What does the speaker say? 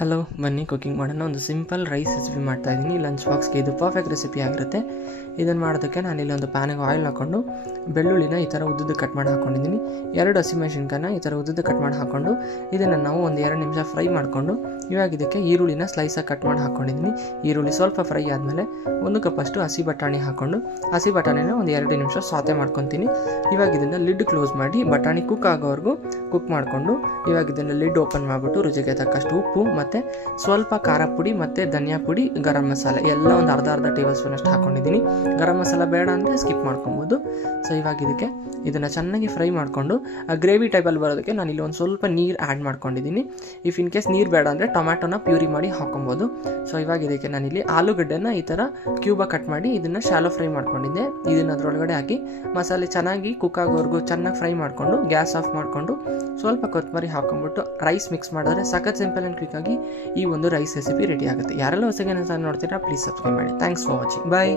Hello, ಬನ್ನಿ cooking ಮಾಡೋಣ. ಒಂದು ಸಿಂಪಲ್ ರೈಸ್ ರೆಸಿಪಿ ಮಾಡ್ತಾಯಿದ್ದೀನಿ. ಲಂಚ್ ಬಾಕ್ಸ್ಗೆ ಇದು ಪರ್ಫೆಕ್ಟ್ ರೆಸಿಪಿ ಆಗಿರುತ್ತೆ. ಇದನ್ನು ಮಾಡೋದಕ್ಕೆ ನಾನಿಲ್ಲಿ ಒಂದು ಪ್ಯಾನಿಗೆ ಆಯಿಲ್ ಹಾಕ್ಕೊಂಡು ಬೆಳ್ಳುಳ್ಳಿನ ಈ ಥರ ಉದ್ದುದ್ದು ಕಟ್ ಮಾಡಿ ಹಾಕ್ಕೊಂಡಿದ್ದೀನಿ. 2 ಹಸಿಮೆಣಸಿನ್ಕಾಯಿನ ಈ ಥರ ಉದ್ದುದ್ದು ಕಟ್ ಮಾಡಿ ಹಾಕ್ಕೊಂಡು ಇದನ್ನು ನಾವು ಒಂದು 2 ನಿಮಿಷ ಫ್ರೈ ಮಾಡಿಕೊಂಡು ಇವಾಗ ಇದಕ್ಕೆ ಈರುಳ್ಳಿನ ಸ್ಲೈಸಾಗಿ ಕಟ್ ಮಾಡಿ ಹಾಕ್ಕೊಂಡಿದ್ದೀನಿ. ಈರುಳ್ಳಿ ಸ್ವಲ್ಪ ಫ್ರೈ ಆದಮೇಲೆ 1 ಕಪ್ಪಷ್ಟು ಹಸಿ ಬಟಾಣಿ ಹಾಕ್ಕೊಂಡು ಹಸಿ ಬಟಾಣಿನ ಒಂದು 2 ನಿಮಿಷ ಸಾತೆ ಮಾಡ್ಕೊತೀನಿ. ಇವಾಗ ಇದನ್ನು ಲಿಡ್ ಕ್ಲೋಸ್ ಮಾಡಿ ಬಟಾಣಿ ಕುಕ್ ಆಗೋವರೆಗೂ ಕುಕ್ ಮಾಡಿಕೊಂಡು ಇವಾಗ ಇದನ್ನು ಲಿಡ್ ಓಪನ್ ಮಾಡಿಬಿಟ್ಟು ರುಚಿಗೆ ತಕ್ಕಷ್ಟು ಉಪ್ಪು ಮತ್ತು ಸ್ವಲ್ಪ ಖಾರ ಪುಡಿ ಮತ್ತು ಧನಿಯಾ ಪುಡಿ, ಗರಂ ಮಸಾಲೆ ಎಲ್ಲ ಒಂದು ಅರ್ಧ ಟೇಬಲ್ ಸ್ಪೂನ್ ಅಷ್ಟು ಹಾಕ್ಕೊಂಡಿದ್ದೀನಿ. ಗರಂ ಮಸಾಲ ಬೇಡ ಅಂದರೆ ಸ್ಕಿಪ್ ಮಾಡ್ಕೊಬೋದು. ಸೊ ಇವಾಗ ಇದನ್ನು ಚೆನ್ನಾಗಿ ಫ್ರೈ ಮಾಡಿಕೊಂಡು ಗ್ರೇವಿ ಟೈಪಲ್ಲಿ ಬರೋದಕ್ಕೆ ನಾನಿಲ್ಲಿ ಒಂದು ಸ್ವಲ್ಪ ನೀರು ಆ್ಯಡ್ ಮಾಡ್ಕೊಂಡಿದ್ದೀನಿ. ಇಫ್ ಇನ್ ಕೇಸ್ ನೀರು ಬೇಡ ಅಂದರೆ ಟೊಮ್ಯಾಟೋನ ಪ್ಯೂರಿ ಮಾಡಿ ಹಾಕೊಬೋದು. ಸೊ ಇವಾಗ ಇದಕ್ಕೆ ನಾನಿಲ್ಲಿ ಆಲೂಗಡ್ಡೆನ ಈ ಥರ ಕ್ಯೂಬಾಗಿ ಕಟ್ ಮಾಡಿ ಇದನ್ನು ಶಾಲೋ ಫ್ರೈ ಮಾಡ್ಕೊಂಡಿದ್ದೆ. ಇದನ್ನು ಅದರೊಳಗಡೆ ಹಾಕಿ ಮಸಾಲೆ ಚೆನ್ನಾಗಿ ಕುಕ್ ಆಗೋವರೆಗೂ ಚೆನ್ನಾಗಿ ಫ್ರೈ ಮಾಡಿಕೊಂಡು ಗ್ಯಾಸ್ ಆಫ್ ಮಾಡಿಕೊಂಡು ಸ್ವಲ್ಪ ಕೊತ್ತಂಬರಿ ಹಾಕ್ಕೊಂಡ್ಬಿಟ್ಟು ರೈಸ್ ಮಿಕ್ಸ್ ಮಾಡಿದ್ರೆ ಸಖತ್ ಸಿಂಪಲ್ ಆ್ಯಂಡ್ ಕ್ವಿಕ್ಕಾಗಿ ಈ ಒಂದು ರೈಸ್ ರೆಸಿಪಿ ರೆಡಿ ಆಗುತ್ತೆ. ಯಾರೆಲ್ಲ ಹೊಸಗೆ ನೋಡ್ತೀರಾ ಪ್ಲೀಸ್ ಸಬ್ಸ್ಕ್ರೈಬ್ ಮಾಡಿ. Thanks for watching. ಬಾಯ್.